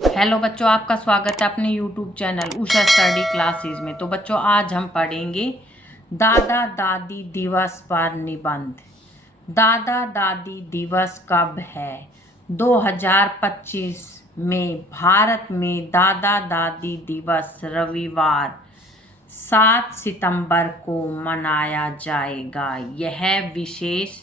Hello बच्चों, आपका स्वागत है अपने YouTube channel Usha study classes में। तो बच्चों, आज हम पढ़ेंगे दादा दादी दिवस पर निबंध। दादा दादी दिवस कब है? 2025 में भारत में दादा दादी दिवस रविवार 7 सितंबर को मनाया जाएगा। यह विशेष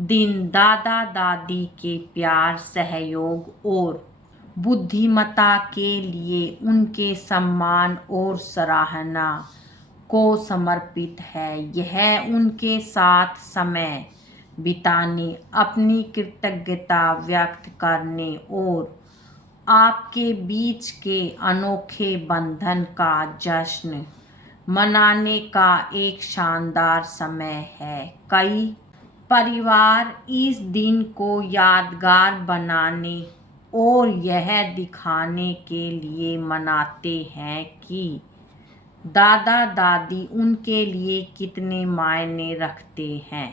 दिन दादा दादी के प्यार, सहयोग और बुद्धिमत्ता के लिए उनके सम्मान और सराहना को समर्पित है। यह उनके साथ समय बिताने, अपनी कृतज्ञता व्यक्त करने और आपके बीच के अनोखे बंधन का जश्न मनाने का एक शानदार समय है। कई परिवार इस दिन को यादगार बनाने और यह दिखाने के लिए मनाते हैं कि दादा दादी उनके लिए कितने मायने रखते हैं।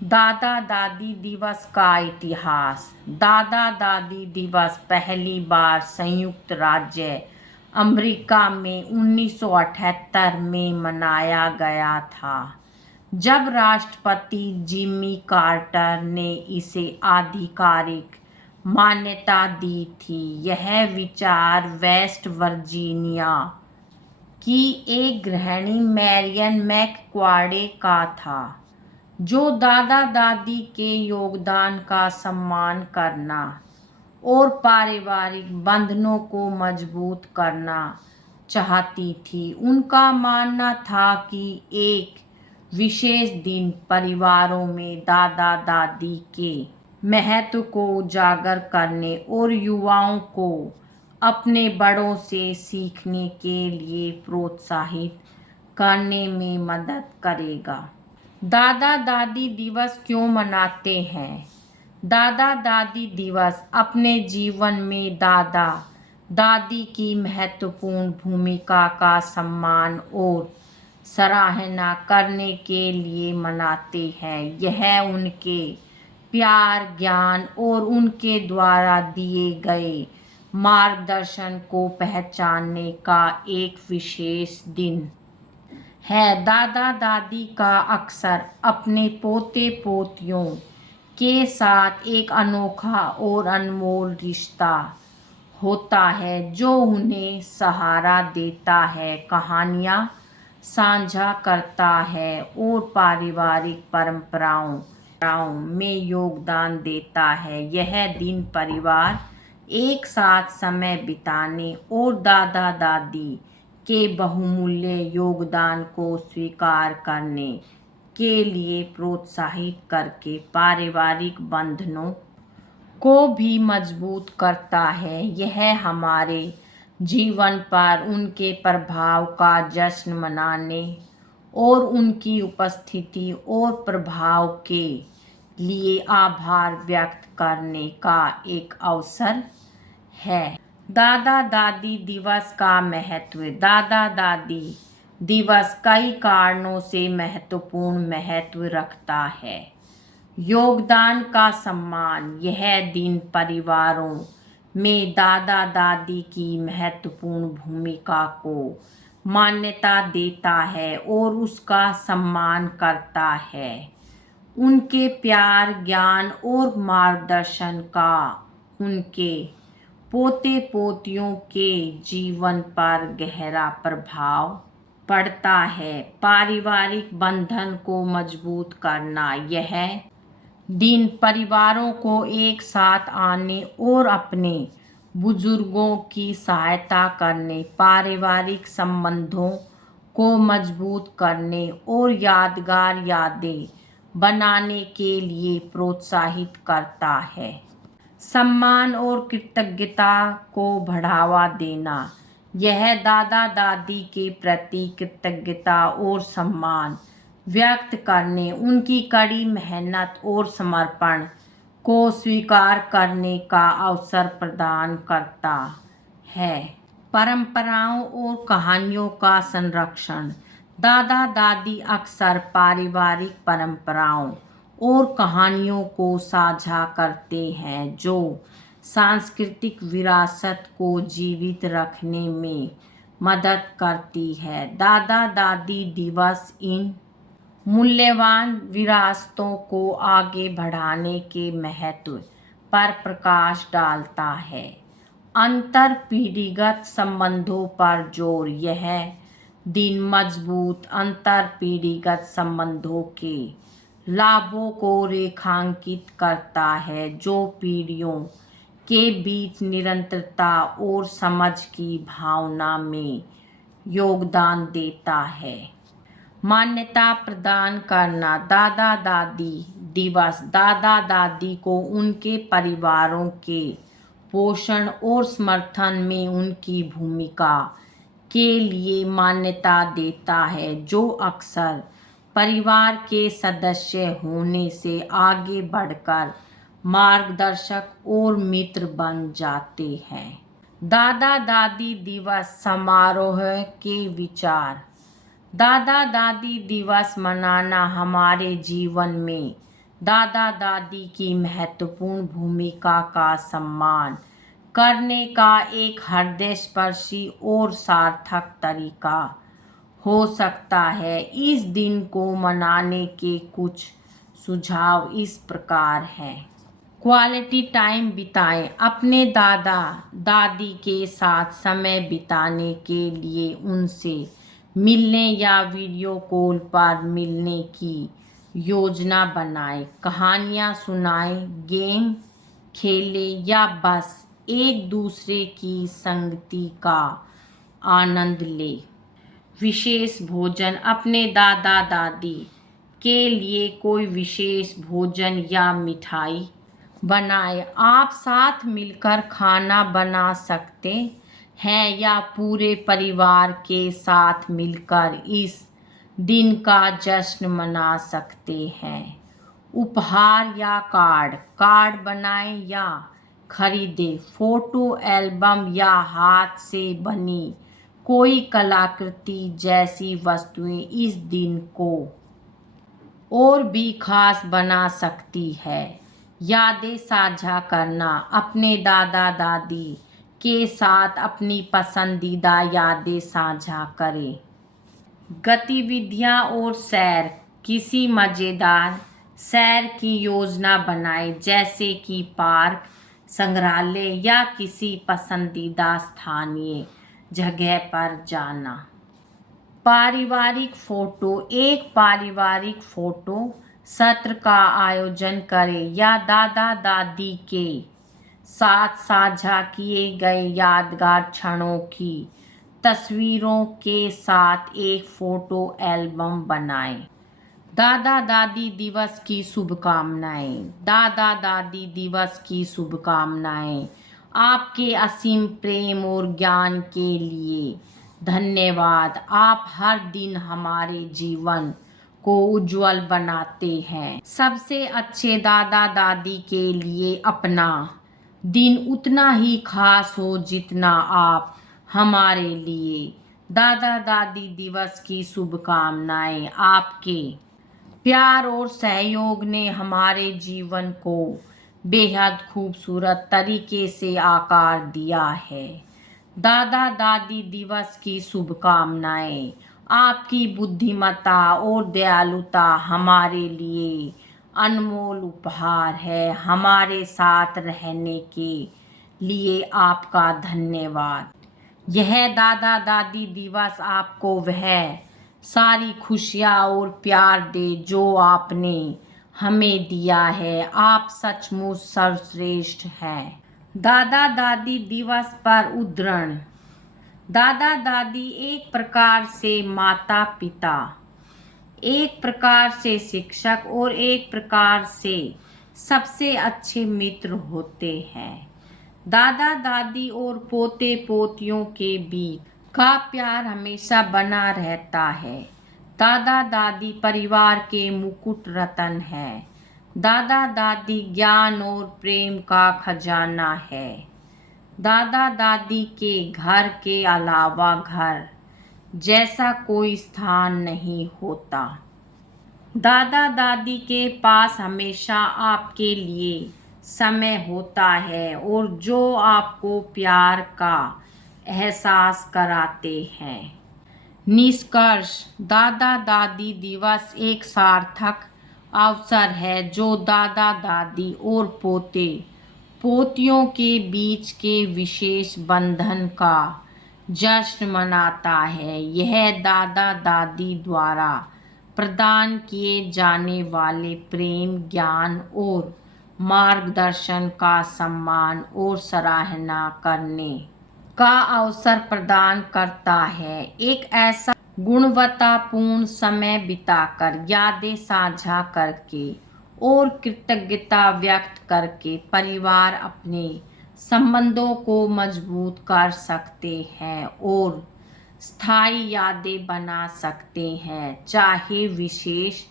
दादा दादी दिवस का इतिहास। दादा दादी दिवस पहली बार संयुक्त राज्य अमेरिका में 1978 में मनाया गया था, जब राष्ट्रपति जिमी कार्टर ने इसे आधिकारिक मान्यता दी थी। यह विचार वेस्ट वर्जीनिया की एक गृहिणी मैरियन मैकक्वाडे का था, जो दादा दादी के योगदान का सम्मान करना और पारिवारिक बंधनों को मजबूत करना चाहती थी। उनका मानना था कि एक विशेष दिन परिवारों में दादा दादी के महत्व को उजागर करने और युवाओं को अपने बड़ों से सीखने के लिए प्रोत्साहित करने में मदद करेगा। दादा दादी दिवस क्यों मनाते हैं? दादा दादी दिवस अपने जीवन में दादा दादी की महत्वपूर्ण भूमिका का सम्मान और सराहना करने के लिए मनाते हैं। यह उनके प्यार, ज्ञान और उनके द्वारा दिए गए मार्गदर्शन को पहचानने का एक विशेष दिन है। दादा दादी का अक्सर अपने पोते पोतियों के साथ एक अनोखा और अनमोल रिश्ता होता है, जो उन्हें सहारा देता है, कहानियाँ साझा करता है और पारिवारिक परंपराओं में योगदान देता है। यह दिन परिवार एक साथ समय बिताने और दादा दादी के बहुमूल्य योगदान को स्वीकार करने के लिए प्रोत्साहित करके पारिवारिक बंधनों को भी मजबूत करता है। यह हमारे जीवन पर उनके प्रभाव का जश्न मनाने और उनकी उपस्थिति और प्रभाव के लिए आभार व्यक्त करने का एक अवसर है। दादा दादी दिवस का महत्व। दादा दादी दिवस कई कारणों से महत्वपूर्ण महत्व रखता है। योगदान का सम्मान। यह दिन परिवारों में दादा दादी की महत्वपूर्ण भूमिका को मान्यता देता है और उसका सम्मान करता है। उनके प्यार, ज्ञान और मार्गदर्शन का उनके पोते पोतियों के जीवन पर गहरा प्रभाव पड़ता है। पारिवारिक बंधन को मजबूत करना। यह दिन परिवारों को एक साथ आने और अपने बुजुर्गों की सहायता करने, पारिवारिक संबंधों को मजबूत करने और यादगार यादें बनाने के लिए प्रोत्साहित करता है। सम्मान और कृतज्ञता को बढ़ावा देना। यह दादा दादी के प्रति कृतज्ञता और सम्मान व्यक्त करने, उनकी कड़ी मेहनत और समर्पण को स्वीकार करने का अवसर प्रदान करता है। परंपराओं और कहानियों का संरक्षण। दादा दादी अक्सर पारिवारिक परंपराओं और कहानियों को साझा करते हैं, जो सांस्कृतिक विरासत को जीवित रखने में मदद करती है। दादा दादी दिवस इन मूल्यवान विरासतों को आगे बढ़ाने के महत्व पर प्रकाश डालता है। अंतर पीढ़ीगत संबंधों पर जोर। यह दिन मजबूत अंतर पीढ़ीगत संबंधों के लाभों को रेखांकित करता है, जो पीढ़ियों के बीच निरंतरता और समझ की भावना में योगदान देता है। मान्यता प्रदान करना। दादा दादी दिवस दादा दादी को उनके परिवारों के पोषण और समर्थन में उनकी भूमिका के लिए मान्यता देता है, जो अक्सर परिवार के सदस्य होने से आगे बढ़कर मार्गदर्शक और मित्र बन जाते हैं। दादा दादी दिवस समारोह के विचार। दादा दादी दिवस मनाना हमारे जीवन में दादा दादी की महत्वपूर्ण भूमिका का सम्मान करने का एक हृदयस्पर्शी और सार्थक तरीका हो सकता है। इस दिन को मनाने के कुछ सुझाव इस प्रकार हैं। क्वालिटी टाइम बिताएं। अपने दादा दादी के साथ समय बिताने के लिए उनसे मिलने या वीडियो कॉल पर मिलने की योजना बनाएं। कहानियाँ सुनाएं, गेम खेलें या बस एक दूसरे की संगति का आनंद लें। विशेष भोजन। अपने दादा दादी के लिए कोई विशेष भोजन या मिठाई बनाएं। आप साथ मिलकर खाना बना सकते हैं या पूरे परिवार के साथ मिलकर इस दिन का जश्न मना सकते हैं। उपहार या कार्ड बनाएं या खरीदें। फोटो एल्बम या हाथ से बनी कोई कलाकृति जैसी वस्तुएं इस दिन को और भी खास बना सकती है। यादें साझा करना। अपने दादा दादी के साथ अपनी पसंदीदा यादें साझा करें। गतिविधियां और सैर। किसी मज़ेदार सैर की योजना बनाएं, जैसे कि पार्क, संग्रहालय या किसी पसंदीदा स्थानीय जगह पर जाना। पारिवारिक फ़ोटो। एक पारिवारिक फ़ोटो सत्र का आयोजन करें या दादा दादी के साथ साझा किए गए यादगार क्षणों की तस्वीरों के साथ एक फ़ोटो एल्बम बनाएं। दादा दादी दिवस की शुभकामनाएं। दादा दादी दिवस की शुभकामनाएं। आपके असीम प्रेम और ज्ञान के लिए धन्यवाद। आप हर दिन हमारे जीवन को उज्जवल बनाते हैं। सबसे अच्छे दादा दादी के लिए अपना दिन उतना ही खास हो जितना आप हमारे लिए। दादा दादी दिवस की शुभकामनाएं। आपके प्यार और सहयोग ने हमारे जीवन को बेहद खूबसूरत तरीके से आकार दिया है। दादा दादी दिवस की शुभकामनाएं। आपकी बुद्धिमत्ता और दयालुता हमारे लिए अनमोल उपहार है। हमारे साथ रहने के लिए आपका धन्यवाद। यह दादा दादी दिवस आपको वह सारी खुशियाँ और प्यार दे जो आपने हमें दिया है। आप सचमुच सर्वश्रेष्ठ हैं। दादा दादी दिवस पर उद्धरण। दादा दादी एक प्रकार से माता पिता, एक प्रकार से शिक्षक और एक प्रकार से सबसे अच्छे मित्र होते हैं। दादा दादी और पोते पोतियों के बीच का प्यार हमेशा बना रहता है। दादा दादी परिवार के मुकुट रत्न है। दादा दादी ज्ञान और प्रेम का खजाना है। दादा दादी के घर के अलावा घर जैसा कोई स्थान नहीं होता। दादा दादी के पास हमेशा आपके लिए समय होता है और जो आपको प्यार का एहसास कराते हैं। निष्कर्ष, दादा दादी दिवस एक सार्थक अवसर है जो दादा दादी और पोते पोतियों के बीच के विशेष बंधन का जश्न मनाता है। यह दादा दादी द्वारा प्रदान किए जाने वाले प्रेम, ज्ञान और मार्गदर्शन का सम्मान और सराहना करने का अवसर प्रदान करता है। एक ऐसा गुणवत्तापूर्ण समय बिताकर, यादें साझा करके और कृतज्ञता व्यक्त करके परिवार अपने संबंधों को मजबूत कर सकते हैं और स्थायी यादें बना सकते हैं, चाहे विशेष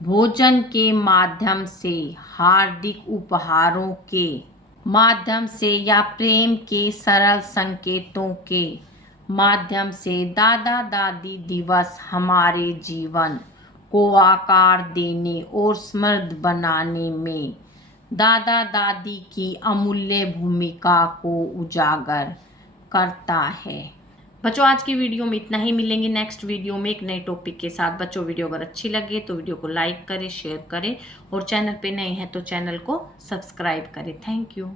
भोजन के माध्यम से, हार्दिक उपहारों के माध्यम से या प्रेम के सरल संकेतों के माध्यम से। दादा दादी दिवस हमारे जीवन को आकार देने और समृद्ध बनाने में दादा दादी की अमूल्य भूमिका को उजागर करता है। बच्चों, आज की वीडियो में इतना ही। मिलेंगे नेक्स्ट वीडियो में एक नए टॉपिक के साथ। बच्चों, वीडियो अगर अच्छी लगे तो वीडियो को लाइक करें, शेयर करें और चैनल पे नए हैं तो चैनल को सब्सक्राइब करें। Thank you.